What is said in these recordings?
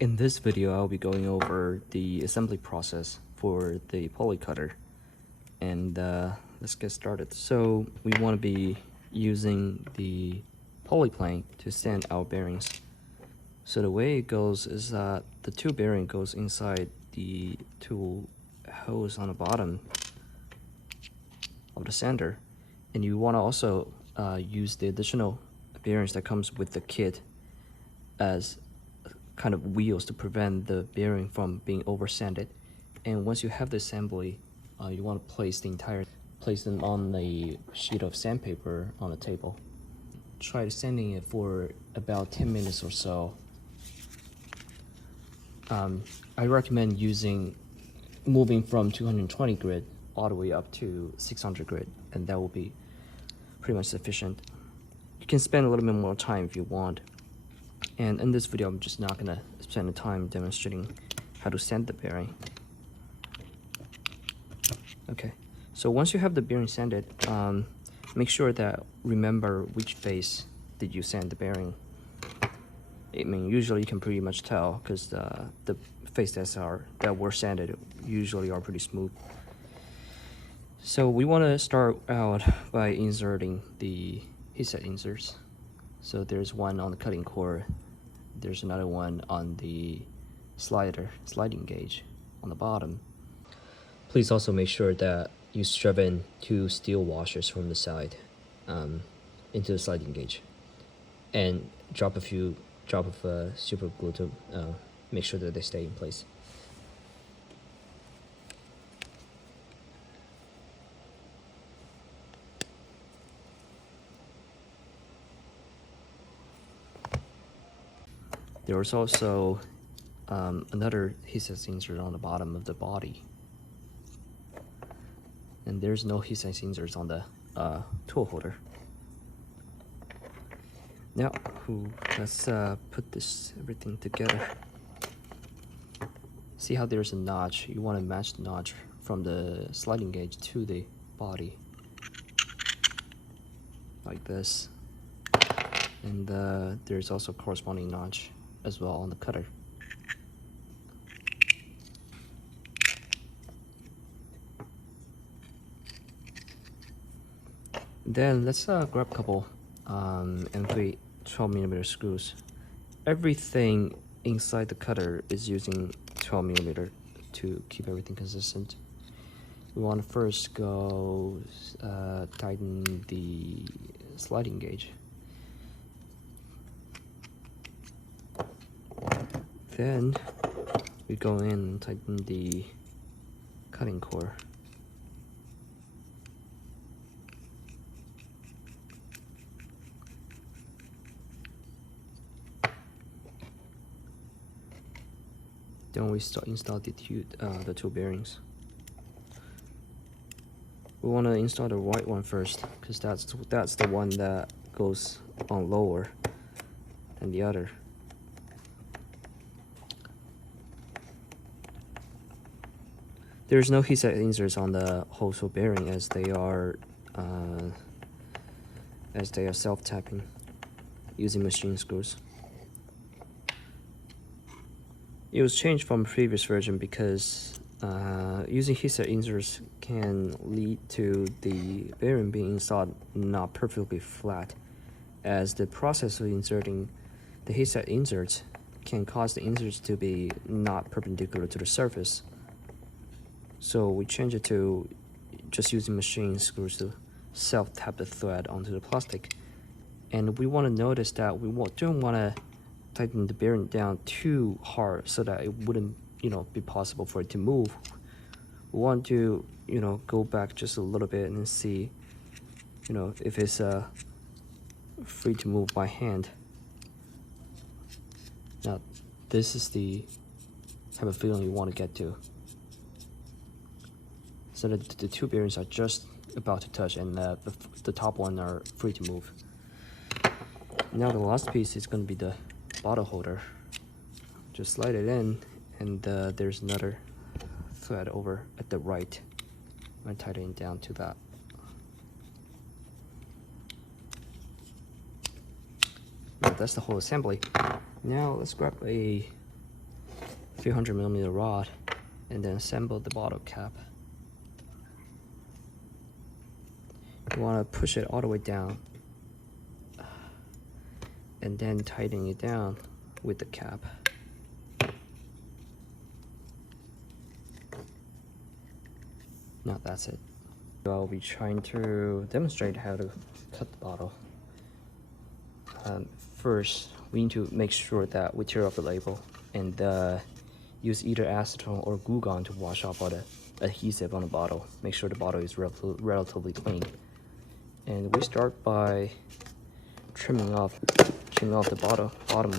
In this video, I'll be going over the assembly process for the PolyCutter, and let's get started. So we want to be using the polyplane to sand our bearings. So the way it goes is that the two bearing goes inside the two holes on the bottom of the sander, and you want to also use the additional bearings that comes with the kit as kind of wheels to prevent the bearing from being over sanded. And once you have the assembly, you want to place them on a sheet of sandpaper on a table. Try sanding it for about 10 minutes or so. I recommend moving from 220 grit all the way up to 600 grit, and that will be pretty much sufficient. You can spend a little bit more time if you want. And in this video, I'm just not gonna spend the time demonstrating how to sand the bearing. Okay, so once you have the bearing sanded, make sure that remember which face did you sand the bearing. I mean, usually you can pretty much tell because the face that were sanded usually are pretty smooth. So we want to start out by inserting the headset inserts. So there's one on the cutting core, there's another one on the sliding gauge on the bottom. Please also make sure that you shove in two steel washers from the side into the sliding gauge, and drop of super glue to make sure that they stay in place. There is also another headset insert on the bottom of the body, and there's no headset inserts on the tool holder. Now let's put everything together. See how there's a notch? You want to match the notch from the sliding gauge to the body, like this. And there's also a corresponding notch as well on the cutter. Then let's grab a couple M3 12mm screws. Everything inside the cutter is using 12mm to keep everything consistent. We want to first go tighten the sliding gauge. Then we go in and tighten the cutting core. Then we install the two bearings. We want to install the right one first, because that's the one that goes on lower than the other. There's no headset inserts on the hose bearing as they are self-tapping using machine screws. It was changed from previous version because using headset inserts can lead to the bearing being installed not perfectly flat, as the process of inserting the headset inserts can cause the inserts to be not perpendicular to the surface. So we change it to just using machine screws to self-tap the thread onto the plastic. And we want to notice that we don't want to tighten the bearing down too hard so that it wouldn't, be possible for it to move. We want to, go back just a little bit and see, if it's free to move by hand. Now, this is the type of feeling you want to get to, so that the two bearings are just about to touch and the top one are free to move. Now the last piece is going to be the bottle holder. Just slide it in, and there's another thread over at the right. I'm tightening down to that. Now that's the whole assembly. Now let's grab a 300mm rod and then assemble the bottle cap. You want to push it all the way down and then tighten it down with the cap. Now that's it. I'll be trying to demonstrate how to cut the bottle. First, we need to make sure that we tear off the label and use either acetone or glue gun to wash off all the adhesive on the bottle. Make sure the bottle is relatively clean. And we start by trimming off the bottom.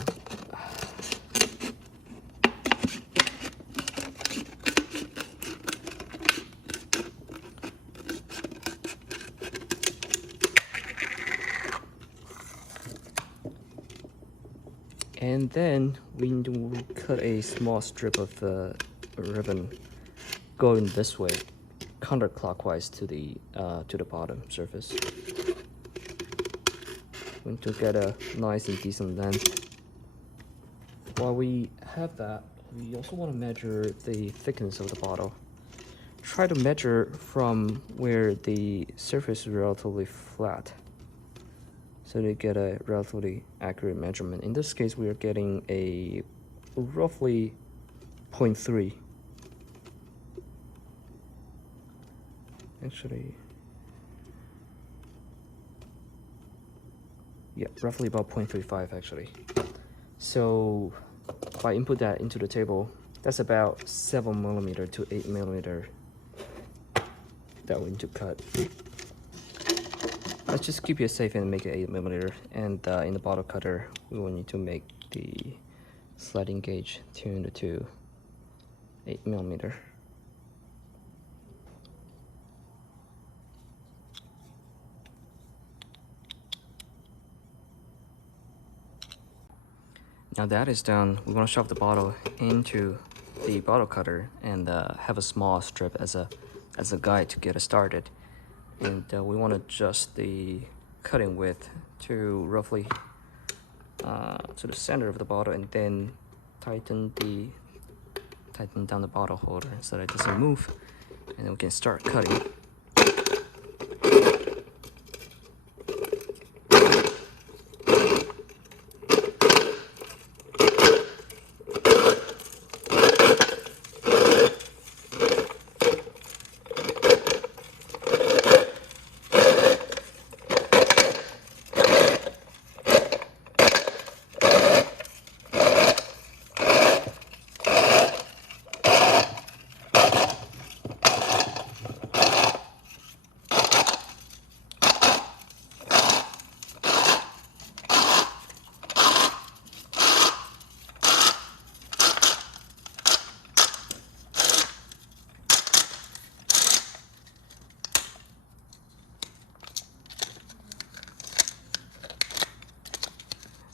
And then we need to cut a small strip of ribbon going this way, counterclockwise to the bottom surface. We need to get a nice and decent length. While we have that, we also want to measure the thickness of the bottle. Try to measure from where the surface is relatively flat, so to get a relatively accurate measurement. In this case, we are getting a roughly 0.3. Actually, yeah, roughly about 0.35 actually. So if I input that into the table, that's about 7mm to 8mm that we need to cut. Let's just keep it safe and make it 8mm. And in the bottle cutter, we will need to make the sliding gauge tuned to 8mm. Now that is done, we're going to shove the bottle into the bottle cutter and have a small strip as a guide to get it started. And we want to adjust the cutting width to roughly to the center of the bottle, and then tighten down the bottle holder so that it doesn't move, and then we can start cutting.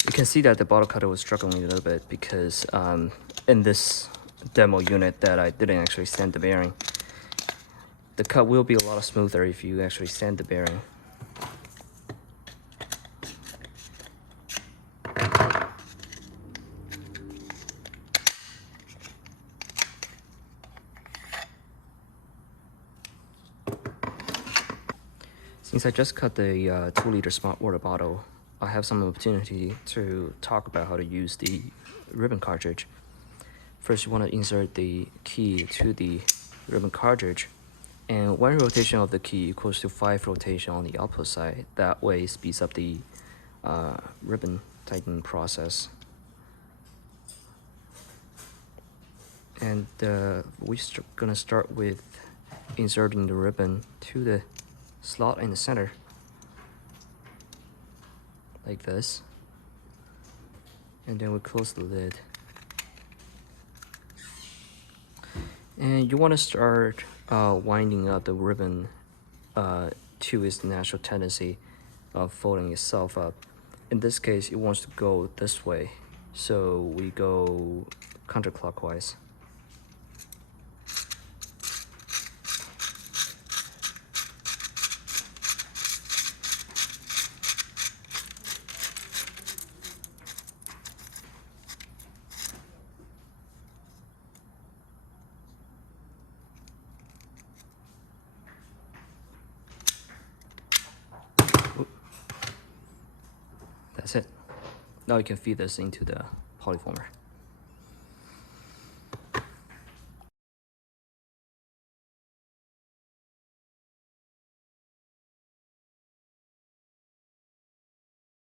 You can see that the bottle cutter was struggling a little bit because in this demo unit that I didn't actually sand the bearing. The cut will be a lot smoother if you actually sand the bearing. Since I just cut the 2-liter smart water bottle, I have some opportunity to talk about how to use the ribbon cartridge. First, you want to insert the key to the ribbon cartridge, and 1 rotation of the key equals to 5 rotation on the output side. That way it speeds up the ribbon tightening process. And we're gonna start with inserting the ribbon to the slot in the center, like this, and then we close the lid. And you want to start winding up the ribbon to its natural tendency of folding itself up. In this case, it wants to go this way, so we go counterclockwise. Now you can feed this into the polyformer.